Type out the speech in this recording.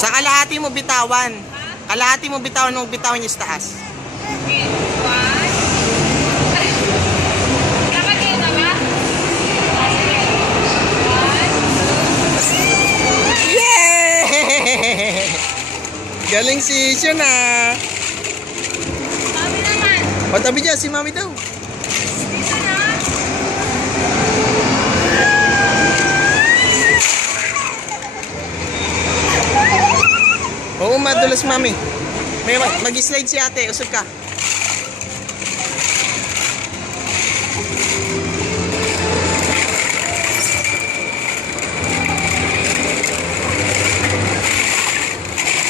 Sa kalahati mo bitawan. Kalahati mo bitawan nung bitawan niya sa taas. Okay, 1. Dapat yun na ba? Yeah! Galing si Isyo na. Mami naman. Patabi dyan, si Mami daw. Dito na. Oo, madulas Mami. May mag-slide si ate, usog ka.